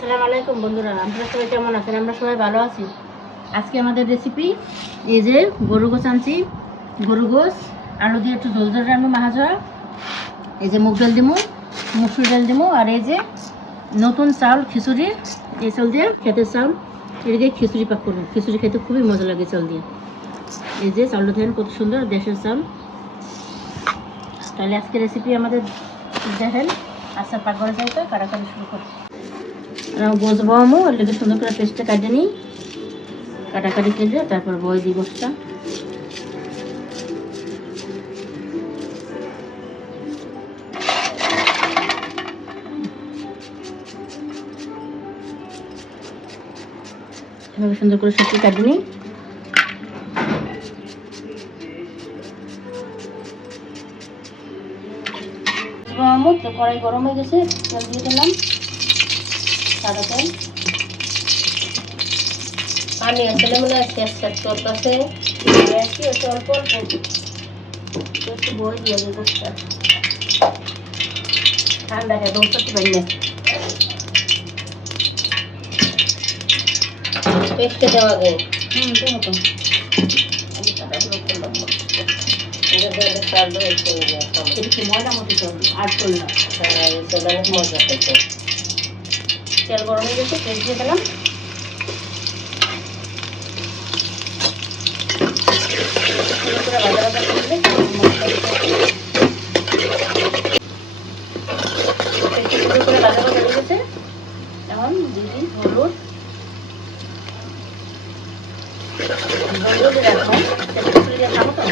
আসসালামু আলাইকুম বন্ধুরা, আপনারা সবাই কেমন আছেন? আমরা সবাই ভালো আছি। আজকে আমাদের রেসিপি এই যে গরু গোস আনছি। গরু গোস আলু দিয়ে একটু ঝোল ঝোল রাখবো মাহাজা। এই যে মুগ ডাল দিমু, মুসুর ডাল দিমু, আর এই যে নতুন চাউল খিচুড়ি, এই চাল দিয়ে খেতের চাউল, এটা দিয়ে খিচুড়ি পাক করবো। খিচুড়ি খেতে খুবই মজা লাগে চাল দিয়ে। এই যে চাউলটা দেখেন কত সুন্দর, দেশের চাউল। তাহলে আজকে রেসিপি আমাদের দেখেন। আচ্ছা, পাকঘরে যাই তো কাটাকাটি শুরু করি। বসবো আমু এটাকে সুন্দর করে পেস্টটা কাটে নিই, কাটাকাটি কেটে তারপর বই দিই গোসটা। এভাবে সুন্দর করে সবজি কাটে নিই। আমু তো কড়াই গরম হয়ে গেছে, তেল দিয়ে দিলাম, সাদা তেল। পানি আসলে মনে হয় শেষ করতেছে, অল্প অল্প একটু বই দিয়ে দিই গোসটা। ঠান্ডা হয়ে দম করতে পারি না। পেস্টে দেওয়া যায় দেবো তো। আমি কাটাগুলো করলাম, ময়দা মতো আর করলাম। মজা খেতে তেল গরম হয়ে গেছে, পেস্ট দিয়ে দিলাম। এখন দিয়ে দিই হলুদ, খাবো তো।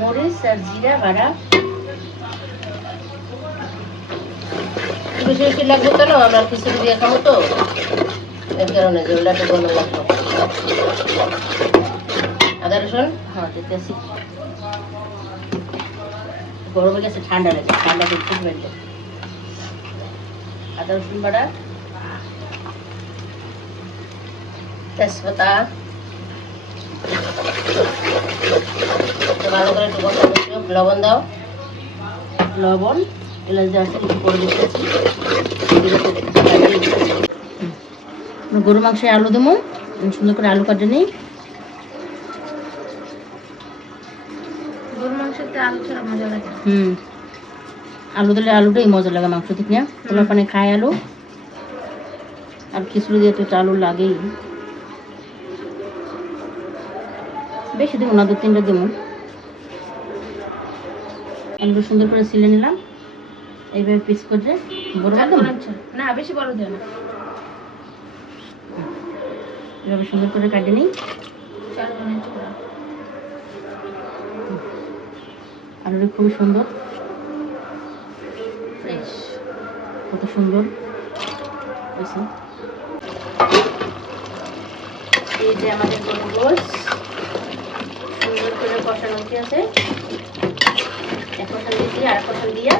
মরিচ আর জিরা বাড়া বেশি বেশি লাগবে কেন, আমরা খিচুড়ি দিয়ে খাবো তো, এর কারণে জলটা গরম লাগবে। আদা রসুন দিতেছি, গরমে গেছে ঠান্ডা লাগে, ঠান্ডা করতে পারলে। আদা রসুন বাড়া, তেজপাতা, ভালো করে একটু কষা করছি। লবণ দাও, লবণ এলাচ দেওয়া আছে একটু করে দিতেছি। গরু মাংসে আলু দেবো, সুন্দর করে আলু কাটে নিই। গরু মাংসতে আলু ছাড়া মজা লাগে। আলু দিলে আলুটাই মজা লাগে মাংস থেকে। তোমার পানে খায় আলু, আর খিচুড়ি দিয়ে তো আলু লাগেই। বেশি দেবো না, 2-3টা দেবো। আলু সুন্দর করে ছিলে নিলাম, এইভাবে পিস করে। বড় না, বেশি বড় দেয় না, এভাবে সুন্দর করে কাটে নিই। আলুটা খুবই সুন্দর, ফ্রেশ, কত সুন্দর হয়েছে। এই যে আমাদের গরু গোস সুন্দর করে কষানো আছে, এক কষান দিয়েছি, আর কষান দিয়ে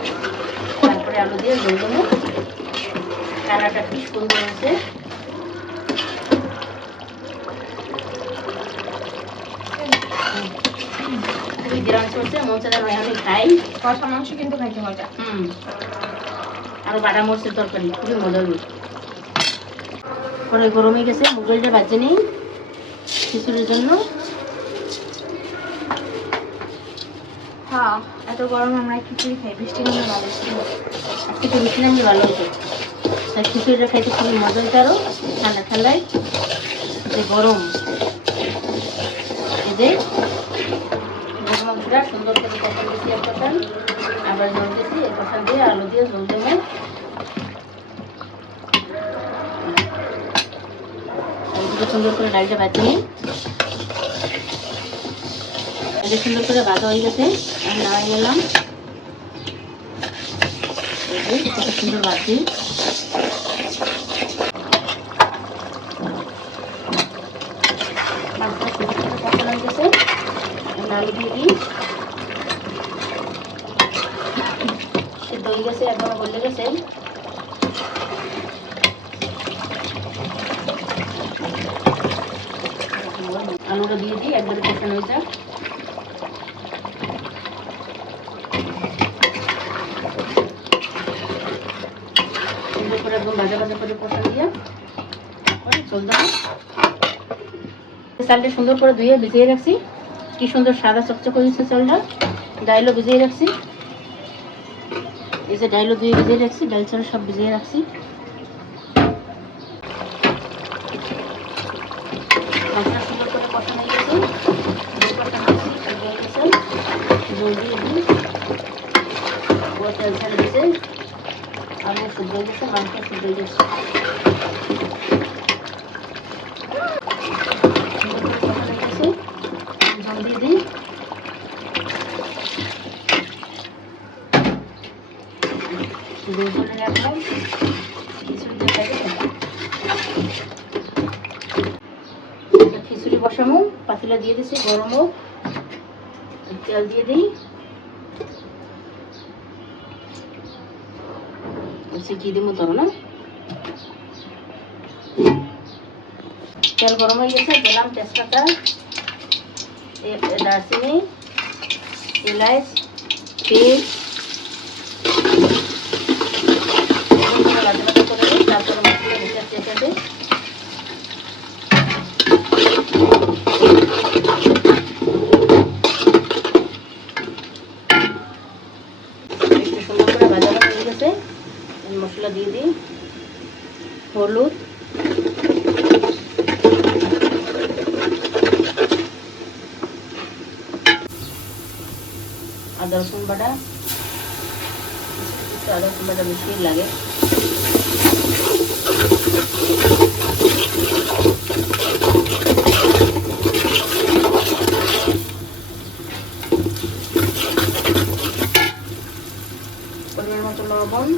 তারপরে আলু দিয়ে জল দেবো। কালারটা কি সুন্দর হয়েছে। খুবই গ্রাম করছে, মন চাইলে আমি খাই। কষা মাংস কিন্তু খাইতে মজা। আরো বাটা মরচের তরকারি খুবই মজা হবে। পরে গরমে গেছে, মুগ ডালটা বাজে নেই খিচুড়ির জন্য। হ্যাঁ, এত গরমে আমরা খিচুড়ি খাই, বৃষ্টি নামলে ভালো ছিল। আজকে তো বৃষ্টি নামলে ভালো হতো, তাই খিচুড়িটা খাইতে খুবই মজা হতো। আরো ঠান্ডা ঠান্ডায় যে গরম, এই যে গরু মাংসটা সুন্দর করে কষান দিয়েছি, এক কষান আবার জল দিয়েছি, এক কষান দিয়ে আলু দিয়ে জল দেবো। সুন্দর করে ডালটা বাজিয়ে নিই। সুন্দর করে ভাজা হয়ে গেছে, আমি নামাই নিলাম। কত সুন্দর ভাজি, কষা হয়ে গেছে। আলু দিয়ে দিই, সিদ্ধ হয়ে গেছে, একদম গলে গেছে। আলুটা দিয়ে দিই, একবারে কষানো হয়ে যাক। ভাজা ভাজা করে কষা দিয়ে চল দেবো। চালটা সুন্দর করে ধুয়ে ভিজিয়ে রাখছি, কি সুন্দর সাদা চকচক হয়েছে চালটা। ডাইলও ভিজিয়ে রাখছি, এই যে ডাইলও ধুয়ে ভিজিয়ে রাখছি, ডাল চাল সব ভিজিয়ে রাখছি। মশলা সুন্দর করে কষা হয়ে গেছে, জল দিয়ে দিই, পুরো তেল ছেড়ে দিয়েছে, আলু শুদ্ধ হয়ে গেছে, মাংস শুদ্ধ হয়ে গেছে। জল দিয়ে দিই, দুজনে রাখলাম, খিচুড়ি বসামো, পাতিলা দিয়ে দিচ্ছি, গরম হোক, তেল দিয়ে দিই, কি দিব তোর না। তেল গরম হয়ে গেছে, দিলাম তেজপাতা, দারচিনি, এলাচ, পেঁয়াজ, ভাজা ভাজা করে দিই, তারপরে মশলা ভিতরে চেপে দিই। একটু সুন্দর করে ভাজা ভাজা হয়ে গেছে, মশলা দিয়ে দিই, হলুদ, আদা রসুন বাটা, আদা রসুন বাটা বেশি লাগে, পরিমাণ মতো লবণ,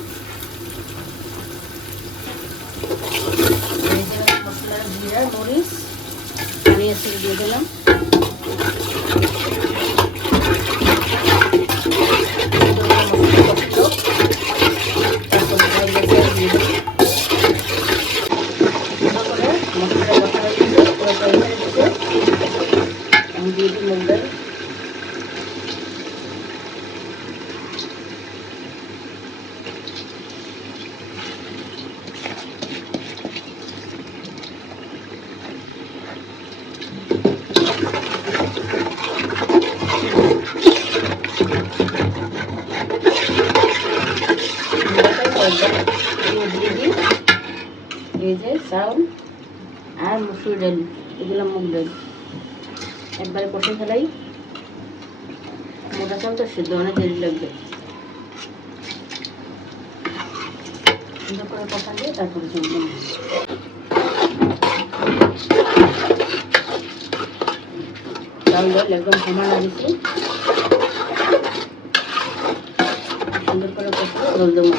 মশলা, জিরা, মরিচ, পানি আছে দিয়ে দিলাম, দিয়ে দিই মুগ ডাল, এই যে চাউল আর মুসুর ডাল, এগুলো মুগ ডাল একবারে কষে ফেলাই, মোটা চাল তো সিদ্ধ অনেক দেরি লাগবে, সুন্দর করে কষা দিয়ে তারপরে চলবে। চাউল ডাল একদম সমান দিচ্ছি, সুন্দর করে কষে জল দেবো।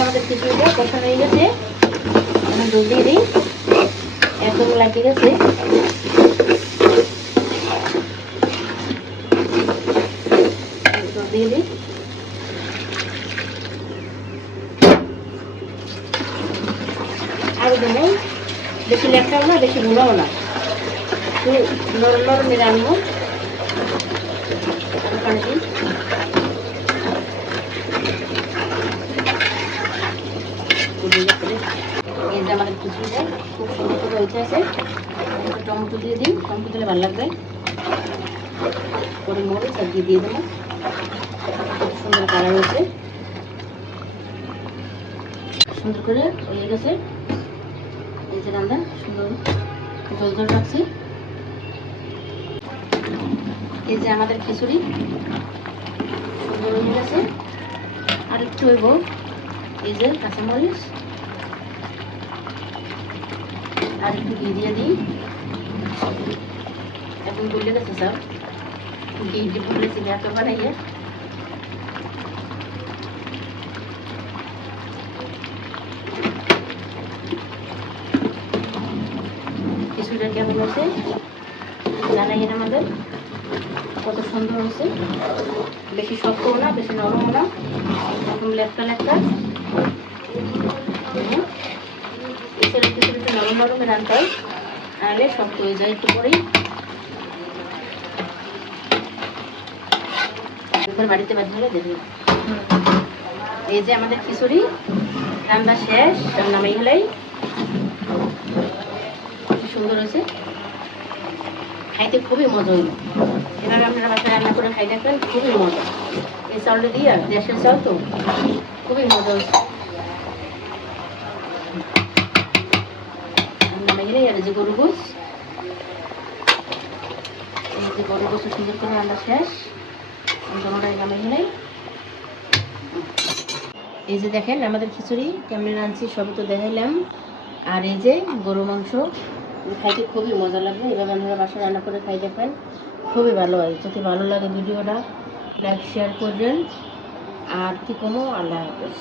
আমাদের খিচুড়িটা কষা হয়ে গেছে, আমি জল দিয়ে দিই, একদম লাগিয়ে গেছে, জল দিয়ে দিই, আর দেবো, বেশি লেখাও না বেশি ভুলাও না, নরম নরম রাখবো, পানি দিই, এই যে আমাদের খিচুড়িটা খুব সুন্দর করে হয়েছে আছে, টমেটো দিয়ে দিই, টমেটো দিলে ভালো লাগবে, করে মরিচ আর দিয়ে দেবো, খুব সুন্দর কালার হয়েছে, সুন্দর করে হয়ে গেছে। এই যে রান্না সুন্দর জল জল রাখছি, এই যে আমাদের খিচুড়ি সুন্দর হয়ে গেছে, আর একটু হইব, এই যে কাঁচামরিচ আর একটু দিয়ে দিই, এখন বলে গেছে সব ঘি বলেছি এত বানাইয়া, খিচুড়িটা কেমন হয়েছে জানাইয়েন আমাদের, কত সুন্দর হয়েছে, বেশি শক্তও না বেশি নরমও না, এরকম লেপটা লেপটা, খিচুড়িটা নরম নরমে রান্না হয়, নাহলে শক্ত হয়ে যায় একটু পরেই। একবার বাড়িতে বাদ হলে দেখুন। এই যে আমাদের খিচুড়ি রান্না শেষ, নামাই হলেই কি সুন্দর হয়েছে, খাইতে খুবই মজা হইল। এভাবে আপনারা বাসায় রান্না করে খাই দেখবেন, খুবই মজা। এই চাউলটা দিয়ে দেশের চাল তো খুবই মজা হয়েছে। নামাই গেলেই আর যে গরু গোস, এই যে গরু গোস সুন্দর করে রান্না শেষ, দোনোটাই নামাই গেলেই। এই যে দেখেন আমাদের খিচুড়ি কেমন রাঁধছি সবই তো দেখাইলাম। আর এই যে গরু মাংস খাইতে খুবই মজা লাগবে। এভাবে আপনারা বাসায় রান্না করে খাই দেখবেন, খুবই ভালো হয়। যদি ভালো লাগে ভিডিওটা লাইক শেয়ার করবেন। আর কি কোনো, আল্লাহ হাফেজ।